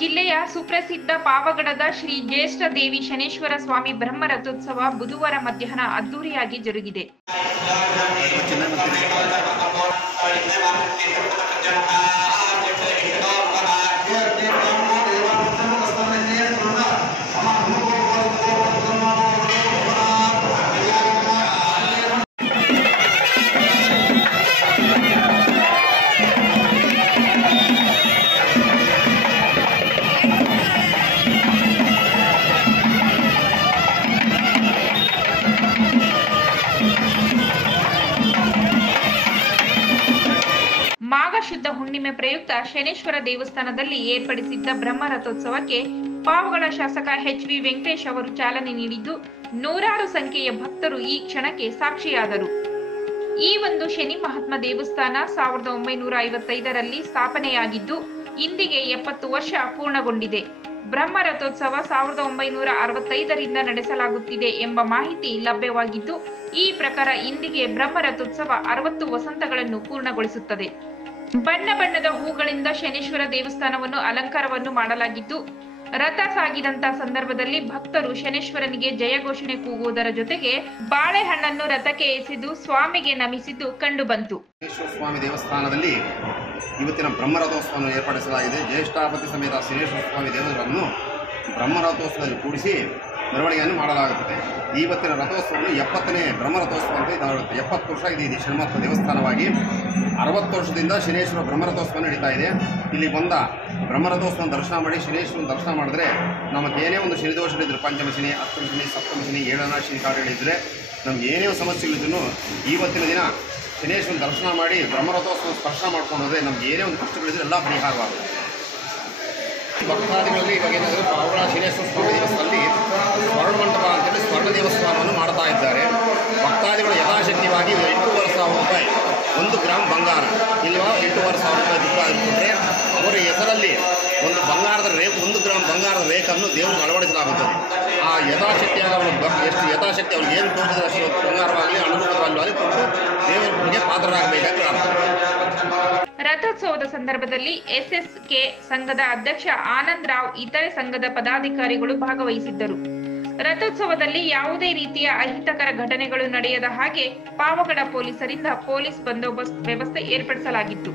ಜಿಲ್ಲೆಯ ಸುಪ್ರಸಿದ್ಧ ಪಾವಗಡದ ಶ್ರೀ ಜ್ಯೇಷ್ಠ ದೇವಿ ಶನೇಶ್ವರ ಸ್ವಾಮಿ ಬ್ರಹ್ಮ ರಥೋತ್ಸವ ಬುಧವಾರ ಮಧ್ಯಾಹ್ನ ಅದ್ದೂರಿಯಾಗಿ ಜರುಗಿದೆ. ಮಾಘ ಶುದ್ಧ ಹುಣ್ಣಿಮೆ ಪ್ರಯುಕ್ತ ಶನೇಶ್ವರ ದೇವಸ್ಥಾನದಲ್ಲಿ ಏರ್ಪಡಿಸಿದ್ದ ಬ್ರಹ್ಮ ರಥೋತ್ಸವಕ್ಕೆ ಪಾವಗಡ ಶಾಸಕ ಎಚ್.ವಿ. ವೆಂಕಟೇಶ್ ಅವರು ಚಾಲನೆ ನೀಡಿದ್ದು, ನೂರಾರು ಸಂಖ್ಯೆಯ ಭಕ್ತರು ಈ ಕ್ಷಣಕ್ಕೆ ಸಾಕ್ಷಿಯಾದರು. ಈ ಒಂದು ಶನಿ ಮಹಾತ್ಮ ದೇವಸ್ಥಾನ 1955ರಲ್ಲಿ ಸ್ಥಾಪನೆಯಾಗಿದ್ದು, ಇಂದಿಗೆ 70 ವರ್ಷ ಪೂರ್ಣಗೊಂಡಿದೆ. ಬ್ರಹ್ಮ ರಥೋತ್ಸವ 1965ರಿಂದ ನಡೆಸಲಾಗುತ್ತಿದೆ ಎಂಬ ಮಾಹಿತಿ ಲಭ್ಯವಾಗಿದ್ದು, ಈ ಪ್ರಕಾರ ಇಂದಿಗೆ ಬ್ರಹ್ಮ ರಥೋತ್ಸವ 60 ವಸಂತಗಳನ್ನು ಪೂರ್ಣಗೊಳಿಸುತ್ತದೆ. ಬಣ್ಣ ಬಣ್ಣದ ಹೂಗಳಿಂದ ಶನೇಶ್ವರ ದೇವಸ್ಥಾನವನ್ನು ಅಲಂಕಾರವನ್ನು ಮಾಡಲಾಗಿದ್ದು, ರಥ ಸಾಗಿದಂತ ಸಂದರ್ಭದಲ್ಲಿ ಭಕ್ತರು ಶನೇಶ್ವರನಿಗೆ ಜಯ ಘೋಷಣೆ ಕೂಗುವುದರ ಜೊತೆಗೆ ಬಾಳೆಹಣ್ಣನ್ನು ರಥಕ್ಕೆ ಎಸೆದು ಸ್ವಾಮಿಗೆ ನಮಿಸಿದ್ದು ಕಂಡುಬಂತು. ಸ್ವಾಮಿ ದೇವಸ್ಥಾನದಲ್ಲಿ ಇವತ್ತಿನ ಬ್ರಹ್ಮರಥೋತ್ಸವವನ್ನು ಏರ್ಪಡಿಸಲಾಗಿದೆ. ಜ್ಯೇಷ್ಠಾಪತಿ ಸಮೇತ ಶನೇಶ್ವರ ಸ್ವಾಮಿ ದೇವರನ್ನು ಬ್ರಹ್ಮರಥೋತ್ಸವದಲ್ಲಿ ಕೂಡಿಸಿ ಮೆರವಣಿಗೆಯನ್ನು ಮಾಡಲಾಗುತ್ತದೆ. ಇವತ್ತಿನ ರಥೋತ್ಸವವನ್ನು 70ನೇ ಬ್ರಹ್ಮರಥೋತ್ಸವ ಅಂತ ಇದಾಗುತ್ತೆ. 70 ವರ್ಷ ಇದೆ. ಶನಿಮಹಾತ್ಮ ದೇವಸ್ಥಾನವಾಗಿ 60 ವರ್ಷದಿಂದ ಶನೇಶ್ವರ ಬ್ರಹ್ಮರಥೋತ್ಸವ ನಡೀತಾ ಇದೆ. ಇಲ್ಲಿ ಬಂದ ಬ್ರಹ್ಮರಥೋತ್ಸವ ದರ್ಶನ ಮಾಡಿ ಶನೇಶ್ವರನ ದರ್ಶನ ಮಾಡಿದ್ರೆ ನಮಗೆ ಏನೇ ಒಂದು ಶನಿದೋಷಗಳಿದ್ರೆ, ಪಂಚಮ ಶನಿ, ಅಷ್ಟಮ ಶನಿ, ಸಪ್ತಮ ಶನಿ, 7ನೇ ಶನಿ ಕಾರ್ಯಗಳಿದ್ದರೆ ನಮ್ಗೆ ಏನೇ ಸಮಸ್ಯೆಗಳಿದ್ರು ಇವತ್ತಿನ ದಿನ ಶನೇಶ್ವರನ ದರ್ಶನ ಮಾಡಿ ಬ್ರಹ್ಮರಥೋತ್ಸವ ಸ್ಪರ್ಶ ಮಾಡ್ಕೊಂಡು ಹೋದರೆ ನಮ್ಗೆ ಏನೇ ಒಂದು ಕಷ್ಟಗಳಿದ್ರೆ ಎಲ್ಲ ಪರಿಹಾರವಾಗುತ್ತೆ. ಭಕ್ತಾದಿಗಳಲ್ಲಿ ಇವಾಗ ಏನಾದರೂ ಪಾವಗಡ ಶನೇಶ್ವರ ಸ್ವಾಮಿ ದೇವಸ್ಥಾನದಲ್ಲಿ ಸ್ವರ್ಣ ಮಂಟಪ ಅಂತೇಳಿ ಸ್ವರ್ಣ ದೇವಸ್ಥಾನವನ್ನು ಮಾಡ್ತಾ ಇದ್ದಾರೆ. ಭಕ್ತಾದಿಗಳು ಯಥಾಶಕ್ತಿಯಾಗಿ 8,500 ರೂಪಾಯಿ 1 ಗ್ರಾಮ್ ಬಂಗಾರ ಇಲ್ವಾ 8,500 ರೂಪಾಯಿ ದುಡ್ಡು ಆಗಿಬಿಟ್ರೆ ಅವರ ಹೆಸರಲ್ಲಿ ಒಂದು ಬಂಗಾರದ ರೇಖೆ 1 ಗ್ರಾಮ್ ಬಂಗಾರದ ರೇಖನ್ನು ದೇವರಿಗೆ ಅಳವಡಿಸಲಾಗುತ್ತದೆ. ಆ ಯಥಾಶಕ್ತಿಯಾಗಿ ಅವರು ಎಷ್ಟು ಯಥಾಶಕ್ತಿ ಅವ್ರಿಗೆ ಏನು ತೋರಿಸಿದ್ರೆ ಅಷ್ಟು ಬಂಗಾರವಾಗಲಿ ಅನುರೂಪವಾಗಲಿ ಕೊಟ್ಟು ದೇವರಿಗೆ ಪಾತ್ರರಾಗಬೇಕಾಗಿ ಆಗ್ತದೆ. ರಥೋತ್ಸವದ ಸಂದರ್ಭದಲ್ಲಿ ಎಸ್ಎಸ್ಕೆ ಸಂಘದ ಅಧ್ಯಕ್ಷ ಆನಂದ್ ರಾವ್, ಇತರೆ ಸಂಘದ ಪದಾಧಿಕಾರಿಗಳು ಭಾಗವಹಿಸಿದ್ದರು. ರಥೋತ್ಸವದಲ್ಲಿ ಯಾವುದೇ ರೀತಿಯ ಅಹಿತಕರ ಘಟನೆಗಳು ನಡೆಯದ ಹಾಗೆ ಪಾವಗಡ ಪೊಲೀಸರಿಂದ ಪೊಲೀಸ್ ಬಂದೋಬಸ್ತ್ ವ್ಯವಸ್ಥೆ ಏರ್ಪಡಿಸಲಾಗಿತ್ತು.